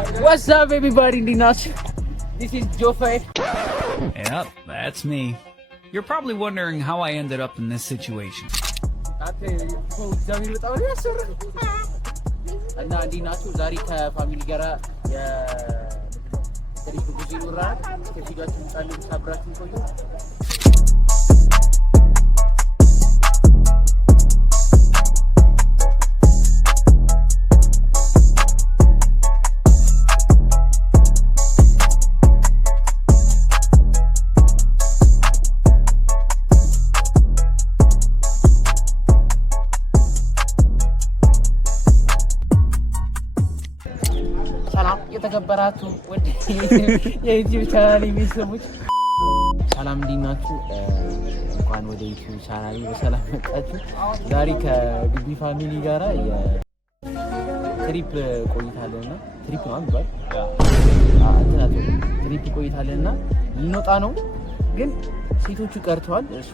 What's up, everybody? This is Joe5. Yep, that's me. You're probably wondering how I ended up in this situation. የተከበራችሁ ወደ የዩቲዩብ ቻናል ቤተሰቦች ሰላም እንዲናችሁ እንኳን ወደ ዩቲዩብ ቻናል በሰላም መጣችሁ። ዛሬ ከግቢ ፋሚሊ ጋራ የትሪፕ ቆይታለና ትሪፕ ነው አይባል ትሪፕ ቆይታለና ልንወጣ ነው፣ ግን ሴቶቹ ቀርተዋል። እሱ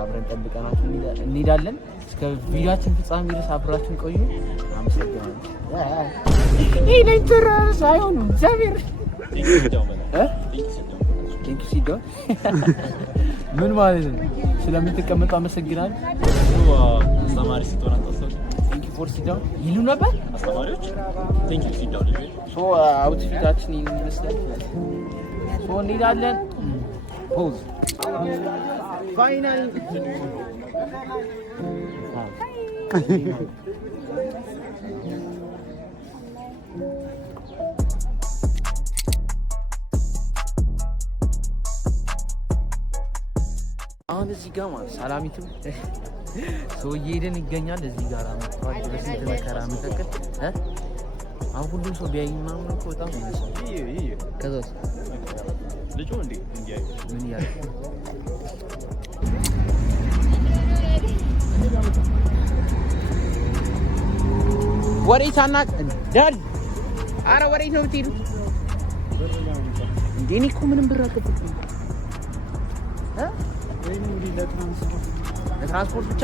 አብረን ጠብቀናችሁ እንሄዳለን። እስከ ቪዲዮአችን ፍጻሜ ድረስ አብራችሁን ቆዩ። አመሰግናለሁ። ይሄ ለኢንተር ሳይሆን ዘቢር ምን ማለት ነው? ስለምትቀመጡ አመሰግናለሁ። አስተማሪ ስትሆን አታሰብ ይሉ ነበር አስተማሪዎች። አውትፊታችን ይመስላል። እንሄዳለን። ፖዝ ፋይናል አሁን እዚህ ጋር ማለት ሰላሚቱም ሰው እየሄደን ይገኛል። እዚህ ጋር አመጣው በስንት መከራ መተከል አሁን ሁሉም ሰው ቢያይ ምናምን እኮ በጣም ይነሳል። ከዛስ ልጁ እንዴ ምን ያለ ወሬት አናቅ ዳድ አረ ወሬት ነው የምትሄዱት እንዴ? እኔ እኮ ምንም ብር አልከፈልኩም ለትራንስፖርት ብቻ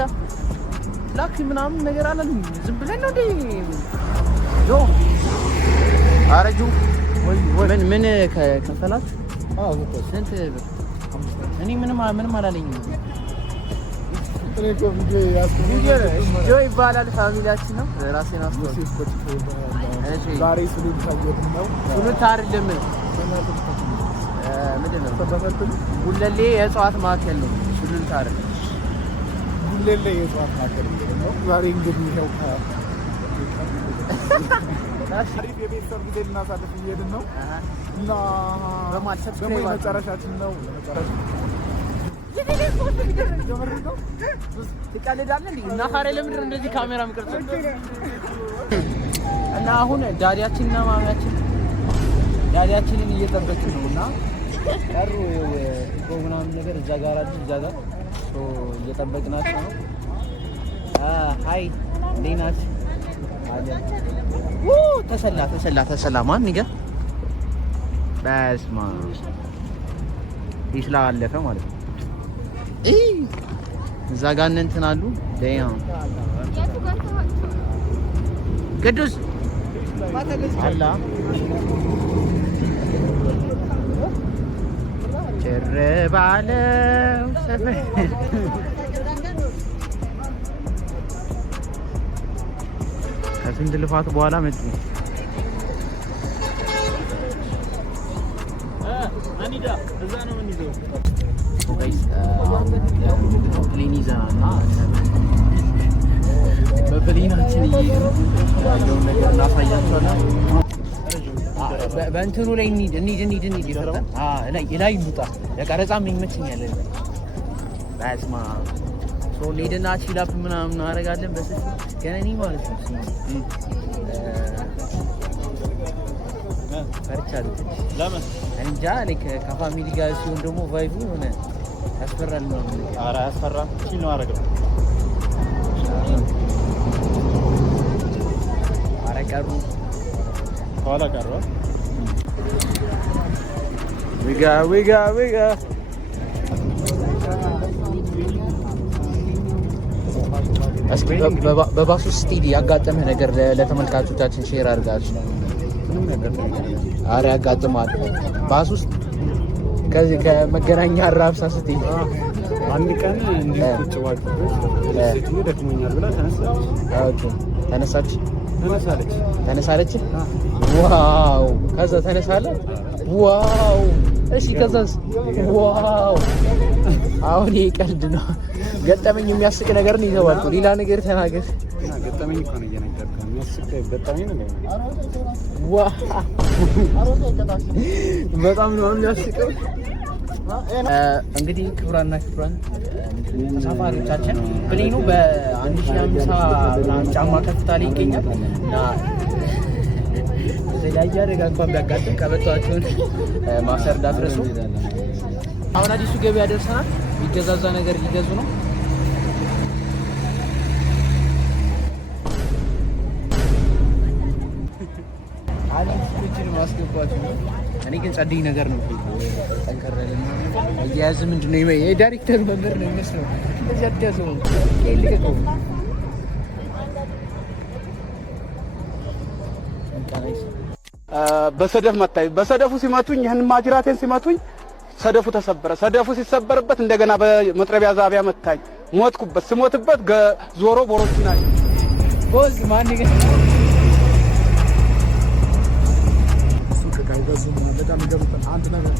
ላክ ምናምን ነገር አላለም። ዝም ብለን ነው እንዴ? ጆ አረጁ ምን ከፈላችሁ? ስንት ብር? እኔ ምንም አላለኝም። ጆ ይባላል ፋሚሊያችን ነው። ራሴን አስተዋል። ዛሬ ሱሉልታ ነው። ሱሉልታ አይደለም ምንድን ነው? ጉለሌ የእጽዋት ማዕከል ነው። ሱሉልታ አይደለም። ጉለሌ የእጽዋት ማዕከል ነው። ዛሬ እንግዲህ ይኸው አሪፍ የቤተሰብ ጊዜ ልናሳልፍ እየሄድን ነው እና ደግሞ የመጨረሻችን ነው። ትቀልዳለህ እንዴ? እና ታዲያ ለምንድን ነው እንደዚህ ካሜራ የምቀርጸው? እና አሁን ዳዲያችንና ዳዲያችንን እየጠበቅን ነው እና ቀሩ ምናምን ነገር እዛ ጋር አለ እዛ ጋር እየጠበቅናቸው ነው። ሃይ እንዴት ናችሁ? ተሰላ ማን ይገ በስማ ይስላ አለፈ ማለት ነው። እዛ ጋር እንትን አሉ ደያም ቅዱስ አላ ጭር ባለው ሰፈር ከስንት ልፋት በኋላ መጡ። አኒዳ እዛ ነው እንይዘው ፕሌን ይዘናልና በፕሌናችን እየሄድን ያለውን ነገር እናሳያቸዋለን። በእንትኑ ላይ እንሂድ ይፈታል። ላይ ይውጣ ለቀረጻም ይመችኛል። በስማ እንሂድና ቺላፕ ምናምን እናደርጋለን። በስልክ ገነኒ ማለት ነው። ፈርቻለሁ። ለምን እንጃ ከፋሚሊ ጋር ሲሆን ደግሞ ቫይቡ ሆነ ያስፈራል ነው። ኧረ አያስፈራም። እሺ ነው አደረገው። ኧረ ቀሩ ከኋላ ቀሩ። ዊጋ በባሱ ስቲዲ ያጋጠመህ ነገር ለተመልካቾቻችን ሼር አድርጋችሁ። ኧረ ያጋጥማል። ባስ ውስጥ ከዚህ ከመገናኛ አራብሳ ስትይ አንድ ቀን እንዲህ ቁጭ ባልኩበት ሴትዮ ደክሞኛል ብላ ተነሳች። ተነሳለች። ዋው! ከዛ ተነሳለ። ዋው! እሺ ከዛስ? ዋው! አሁን ይሄ ቀልድ ነው። ገጠመኝ የሚያስቅ ነገር ነው ይዘዋል። ሌላ ነገር ተናገር። ገጠመኝ እኮ ነው እየነገርኩህ። የሚያስቅ ገጠመኝ ነው። ዋው! በጣም ነው የሚያስቀው። እንግዲህ ክቡራንና ክቡራን ተሳፋሪዎቻችን ፕሌኑ በ1050 ጫማ ከፍታ ላይ ይገኛል እና የተለያየ አደጋ እንኳን ቢያጋጥም ቀበቷቸውን ማሰር እንዳትረሱ። አሁን አዲሱ ገበያ ደርሰናል። የሚገዛዛ ነገር ሊገዙ ነው። ማስገባችሁ እኔ ግን ጸደይ ነገር ነው። ጠንከረለ እያያዝ ምንድነው የዳይሬክተር መምህር ነው የሚመስለው። እንደዚህ አዳዘው ልቀቀው። በሰደፍ መታኝ። በሰደፉ ሲመቱኝ ይህን ማጅራቴን ሲመቱኝ ሰደፉ ተሰበረ። ሰደፉ ሲሰበርበት እንደገና በመጥረቢያ ዛቢያ መታኝ። ሞትኩበት። ስሞትበት ዞሮ ቦሮችና ቦዝ ማን ይገ በጣም ይገርምታል። አንድ ነገር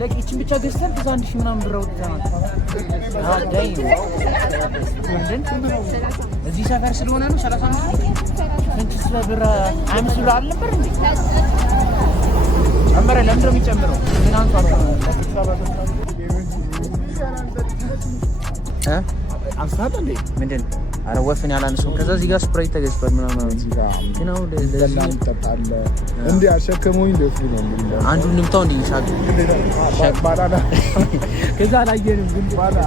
ለቂችን ብቻ ገዝተን ከዛ 1000 ምናምን ብር አውጥተናል። እዚህ ሰፈር ስለሆነ ነው 35 ስንት ብር 5 ብር አልነበር እንዴ? ጨመረ። ለምንድን ነው የሚጨምረው? ምን አንሷል? አንሳት እንዴ ምንድን አረ ወፍን ያላነሰው ከዛ እዚህ ጋር ስፕራይት ተገዝቷል ምናምን ግን አሁን ለዚህ ተጣጣለ እንዴ አሸከመውኝ ደስ ነው የሚለው አንዱን ንምታው እንዴ ሻቅ ባላላ ከዛ ላየንም ግን ባላ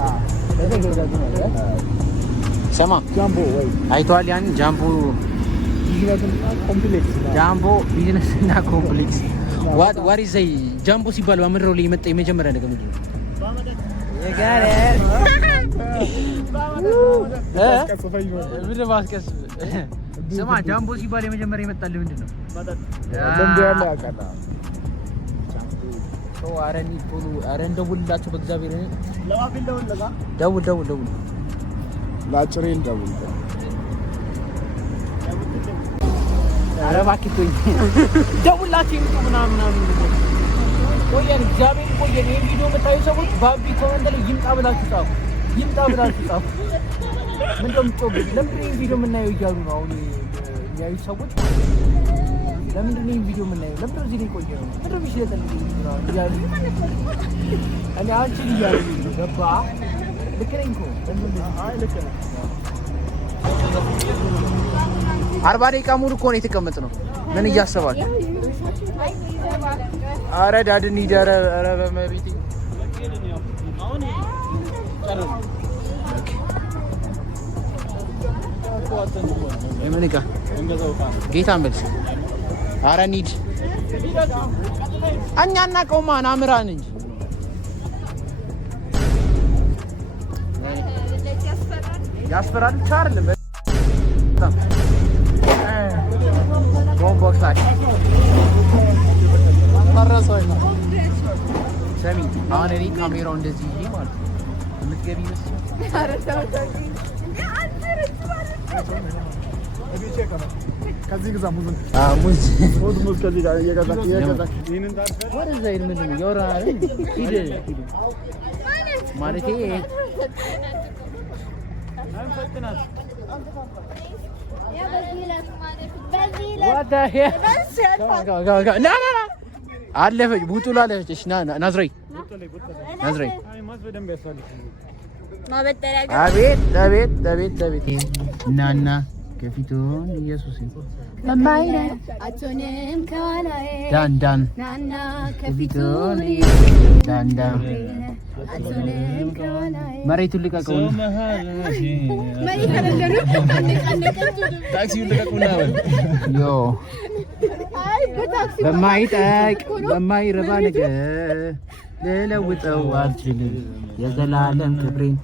ሰማ ጃምቦ ወይ አይቷል ያን ጃምቦ ቢዝነስ እና ኮምፕሌክስ ዋት ኢዝ ዘይ ጃምቦ ሲባል በመድረው ላይ የመጣ የመጀመሪያ ነገር ምንድን ነው? ስማ ጃምቦ ሲባል የመጀመሪያ የመጣልህ ምንድን ነው? ኧረ እንደውልላቸው በእግዚአብሔር ደውል ላጭሬ እንደውል ኧረ እባክህ ቆይ ደውላችሁ ይምጡ ምናምን ቆየን እግዚአብሔር ቆየን። ይሄን ቪዲዮ የምታዩ ሰዎች ባቢ ኮሜንት ላይ ይምጣ ብላችሁ ጻፉ። ምንድን ነው የምትጮህብኝ? ለምንድን ነው ይሄን ቪዲዮ የምናየው እያሉ ነው አሁን የሚያዩ ሰዎች። ለምንድን ነው ይሄን ቪዲዮ የምናየው? ለምንድን ነው እዚህ ላይ ቆየነው? ምንድን ነው የሚሸጠልኝ እያሉ እኔ አንቺን እያሉ ገባ። ልክ ነኝ እኮ ልክ ነኝ። 40 ደቂቃ ሙሉ እኮ ነው የተቀመጥነው። ምን እያሰባችሁ? ኧረ ዳድን ይደረ ኧረ በመቤቴ የምን ዕቃ ጌታ መልስ። ኧረ እንሂድ እኛ እናውቀውማ ናምራን እንጂ ያስፈራል። አይደለም በጣም ቦምቦክስ ላይ ሰሚ አሁን እኔ ካሜራው እንደዚህ ይዤ ማለት ነው የምትገቢ ይመስል ከዚህ ግዛ ሙዝ ከዚህ ጋር እየገዛክ ወደዛ ሂድ። ምንድን ነው ያወራሃል? ሂድ ማለቴ አለፈች ቡጡላ አለፈች። እሺ ናዝረይ አቤት እናና ከፊቱን ኢየሱስ ዳን ከፊቱን ዳን መሬቱን ልቀቀው ነው ታክሲውን ልቀቁና ዮ በማይረባ ነገር ልለውጠው አልችልም የዘላለም ክብሬን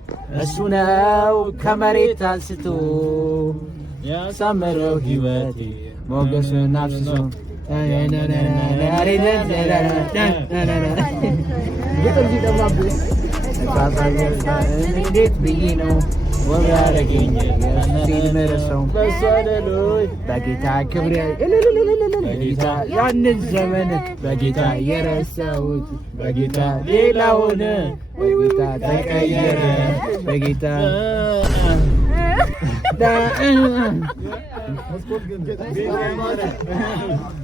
እሱ ነው ከመሬት አንስቶ ያሳመረው ሕይወቴ ሞገሱን አፍስሶ እንዴት ብዬ ነው ወግ ያደረገኝ የሱሴን ምረሰው በጌታ ክብሬ ያንን ዘመን በጌታ የረሳሁት በጌታ ሌላውን በጌታ ተቀየረ በጌታ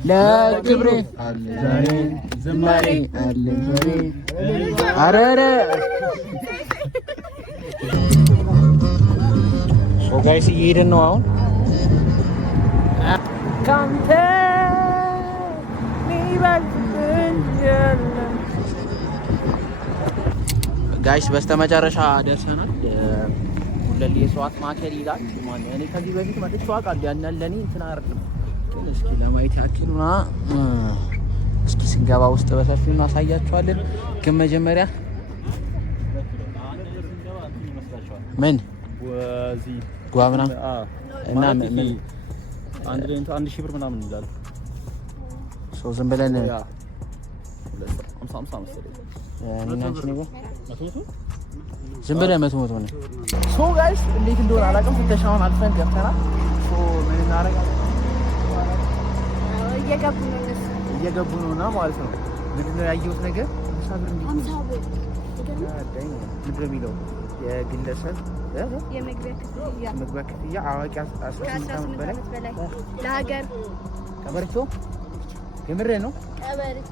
ለክብሬ አለ ዛሬ ዝማሬ አለ ዛሬ አረረ ጋይስ እየሄድን ነው አሁን ካንተ ጋይስ በስተመጨረሻ ደርሰናል። ሁለሌ የእጽዋት ማዕከል ይላል። እኔ ከዚህ በፊት መጥቼ አውቃለሁ። ያንን ለኔ እንትን አይደለም ግን እስኪ ለማየት ያክሉና እስኪ ስንገባ ውስጥ በሰፊው እናሳያችኋለን። ግን መጀመሪያ ምን ወዚህ ጓምና እና ምን አንድ ላይ 1000 ብር ምናምን ይላል። ሶ ዝም ብለን 50 መሰለኝ ዝም ብለን 100 ነው። ሶ ጋይስ እንዴት እንደሆነ አላውቅም። ፍተሻውን አልፈን ገብተናል። ሶ ምን እናደርጋለን? እየገቡ ነው ማለት ነው። ምንድን ነው ያየሁት ነገር 50 ብር ምንድን ነው የሚለው የግለሰብ የመግቢያ ክፍያ አዋቂ 18 ዓመት በላይ ለሀገር ቀበርቾ የምሬ ነው። ቀበርቾ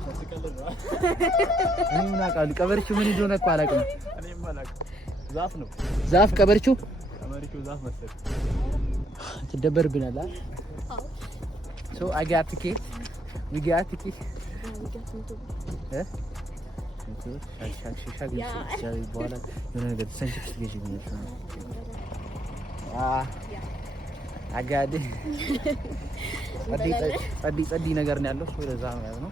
እኔ ምን አውቃለሁ? ቀበርቾ ምን እንደሆነ እኮ አላውቅም። እኔም አላውቅም። ዛፍ ነው ዛፍ ቀበርቾ ዛፍ መሰለኝ። ትደበርብናል። ሶ I got ticket we got ticket ጸዲ ነገር ነው ያለው። ወደዛ ነው ያለው።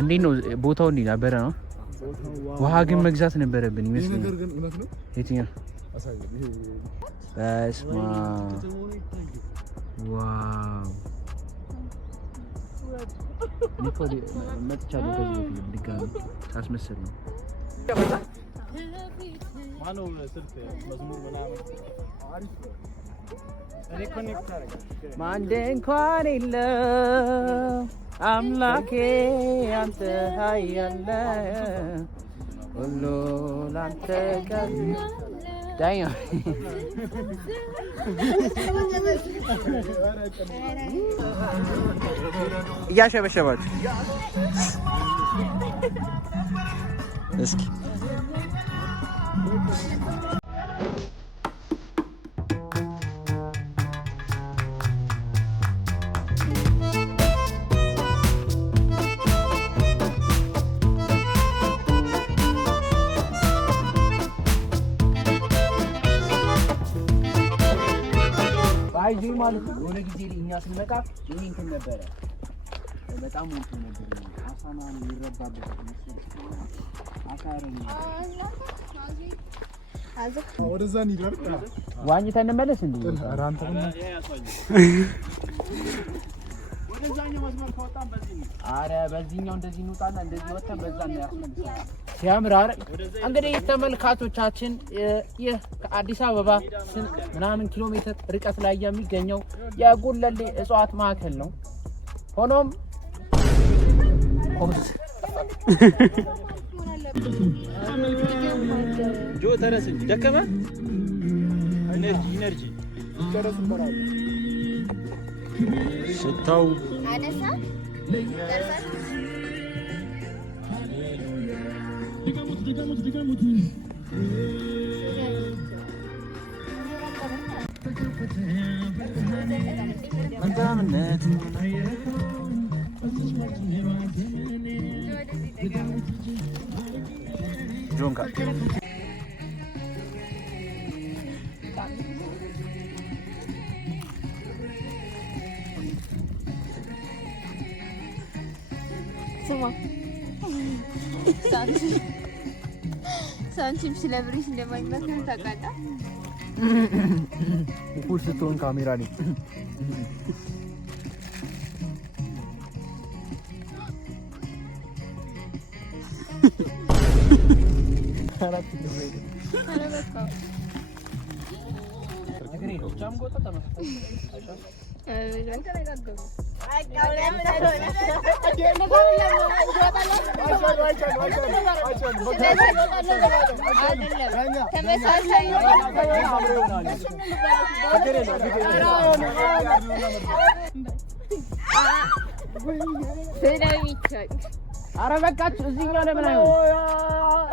እንዴት ነው ቦታው? እንዴት ነበረ ነው? ውሃ ግን መግዛት ነበረብን ይመስለኛል። የትኛው? በስመ አብ ዋው! ኒኮዲ መጥቻለሁ ከዚህ በፊት ድጋሚ ሳስመስል ነው። ማነው ስልክ መዝሙር ምናምን አሪፍ ነው። እኔ ኮኔክት አደረጋለሁ። ማንዴ እንኳን የለም አምላኬ አንተ ኃያል ሁሉ ላንተ ቀን ዳኛ እያሸበሸባችሁ እስኪ አይጂ ማለት ነው። የሆነ ጊዜ እኛ ስንመጣ ይሄ እንትን ነበረ፣ በጣም ሞልቶ ነበር። አሳማ ነው የሚረባበት መሰለኝ። አሳረ ነው ወደዛ እንሂድ። ዋኝተን እንመለስ እንዴ? ኧረ አንተ ምን ወደዛኛው መስመር ከወጣን በዚህ ነው። ኧረ በዚህኛው እንደዚህ እንውጣና እንደዚህ ወጥተን በዛ ነው ያስመልሳል። ሲያምር አይደል? እንግዲህ ተመልካቾቻችን ይህ ከአዲስ አበባ ምናምን ኪሎ ሜትር ርቀት ላይ የሚገኘው የጉለሌ እጽዋት ማዕከል ነው። ሆኖም ጆ ተረስ እንጂ ደከመ ኢነርጂ ይጨረስበታል። ሽታው አነሳ ጆንካ ስማ ሳንቲም ስለብሪሽ እንደማይመከር ታውቃለህ? እኩል ስትሆን ካሜራ ላይ ኧረ በቃችሁ እዚህኛው ለምን አይሆን?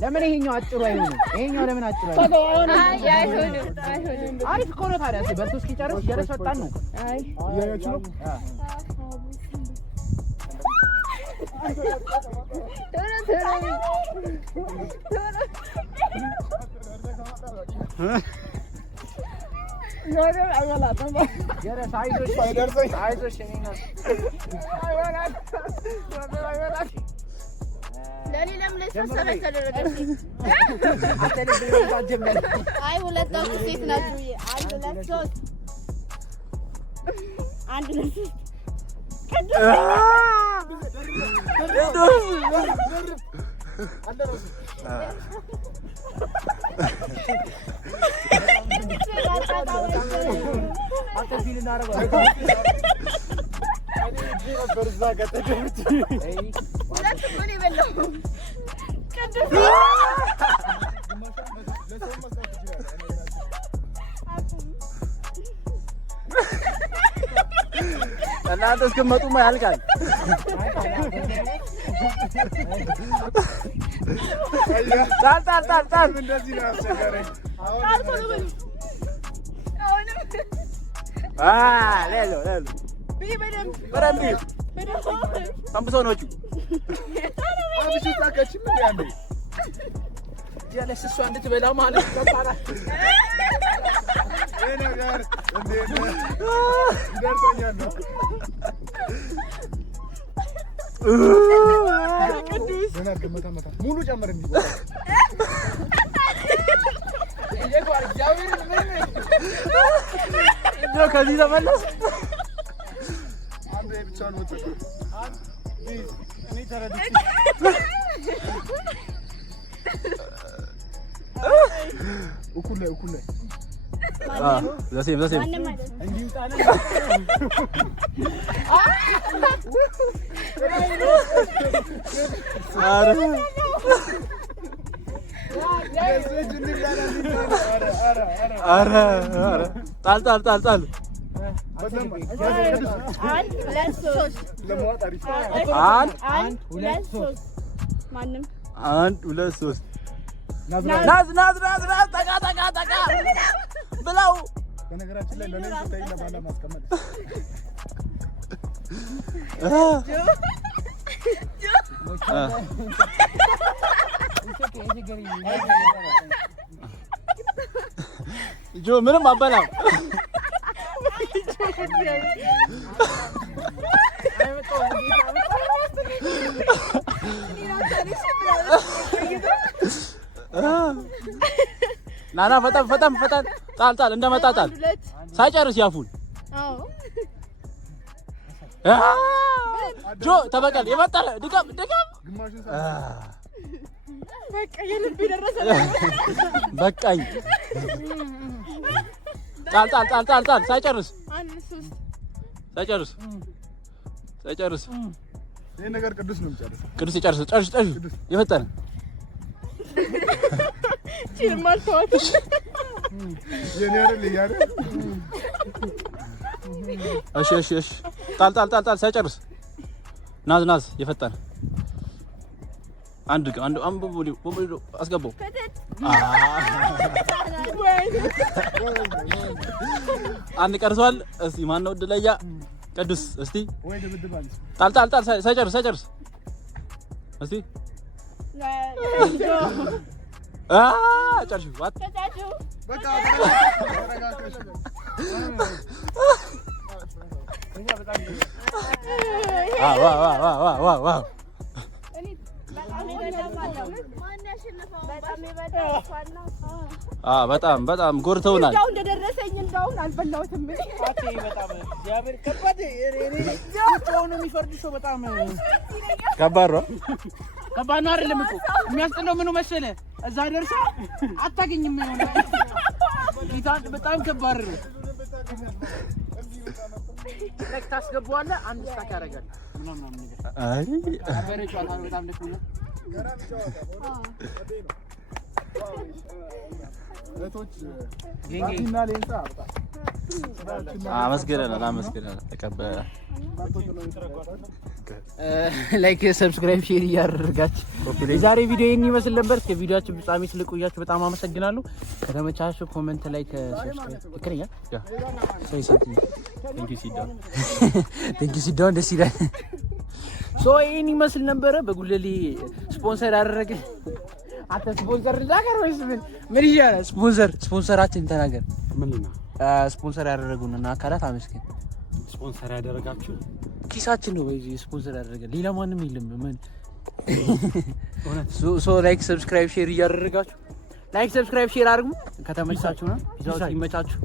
ለምን ይሄኛው አጭሩ አይሆንም? ይሄኛው ለምን አጭሩ አይሆንም? አይሆንም። አሪፍ እኮ ነው ታዲያ። በልቶ እስኪጨርስ እየረሰጣን ነው። አይ ያያችሁ ነው። እናንተ እስክትመጡማ ያልቃል። ጣል እንደዚህ ነው ያስቸገረኝ። ያለስ እሷ እንድትበላ ማለት ነው። ይሄ ነገር እንዴት ነው ይደርሰኛል ነው ቅዱስ ገና ገመታ ሙሉ ጨምር እንዴ ይሄ ጃዊር ነው ከዚህ ተመለስ አንዴ ብቻ ነው ወጥቶ እኔ ተረድቼ እኩል ላይ ዘሴም እንዲውጣና አረ ጣል አንድ ሁለት ሶስት ናዝ ጠቃ ብለው በነገራችን ላይ ለኔ ተይና ባላ ማስቀመጥ ጆ ምንም አበላም ናና ፈጠን ጣል እንደመጣ ጣል ሳይጨርስ ያፉን ጆ ተበቀል የመጣለ ድጋም በቃ የልብ ይደረሰ በቃኝ ጣል ሳይጨርስ ይሄ ነገር ቅዱስ ነው የሚጨርሰው። ቅዱስ ይጨርስ የፈጠነ ቺርማልቷት የኔ አይደል ይያረ እሺ ጣል ሳይጨርስ ናዝ የፈጠነ አንድ ቦምቦሊኖ አስገባው። አንድ ቀርሷል። እስቲ ማን ነው እድለኛ? ቅዱስ እስቲ ጣል ሳይጨርስ እስቲ ጨርሺው ዋት በቃ ዋው በጣም ጎርተውናል። እንደው እንደደረሰኝ እንደው አልበላሁትም። በጣም እግዚአብሔር ከባድ ነው የሚፈርድ ሰው በጣም ከባድ ነው አይደለም እኮ የሚያስጠላው ምኑ መሰለህ? እዛ ደርሳ አታገኝም የሆነ ጌታን በጣም ከባድ ነው። ለክ ታስገባዋለህ አንድ ስታክ ያደርጋል ምናምን ነገር አይ አበረጫው በጣም ደስ ነው። አመስግነናል ተቀበለ። ላይክ ሰብስክራይብ ሼር እያደረጋችሁ የዛሬ ቪዲዮ ይሄን ይመስል ነበር። እስከ ቪዲዮአችን ፍጻሜ ስለቆያችሁ በጣም አመሰግናለሁ። ከተመቻችሁ ኮሜንት ላይ ሰብስክራይብ ይከረኛ ሳይ ሰምቲንግ ቴንክ ዩ ሲዳውን ደስ ይላል። ሶ ይሄን ይመስል ነበር። በጉለሌ ስፖንሰር ያደረገ አንተ ስፖንሰር ዛገር ወይስ ምን ይሻላል? ስፖንሰራችን ተናገር። ምን ነው ስፖንሰር ያደረጉንና አካላት አመስግን። ስፖንሰር ያደረጋችሁ ኪሳችን ነው ወይ ስፖንሰር ያደረገ ሌላ ማንም የለም። ምን ሶ ላይክ ሰብስክራይብ ሼር እያደረጋችሁ ላይክ ሰብስክራይብ ሼር አድርጉ። ከተመቻችሁ ነው ይዛው ይመቻችሁ።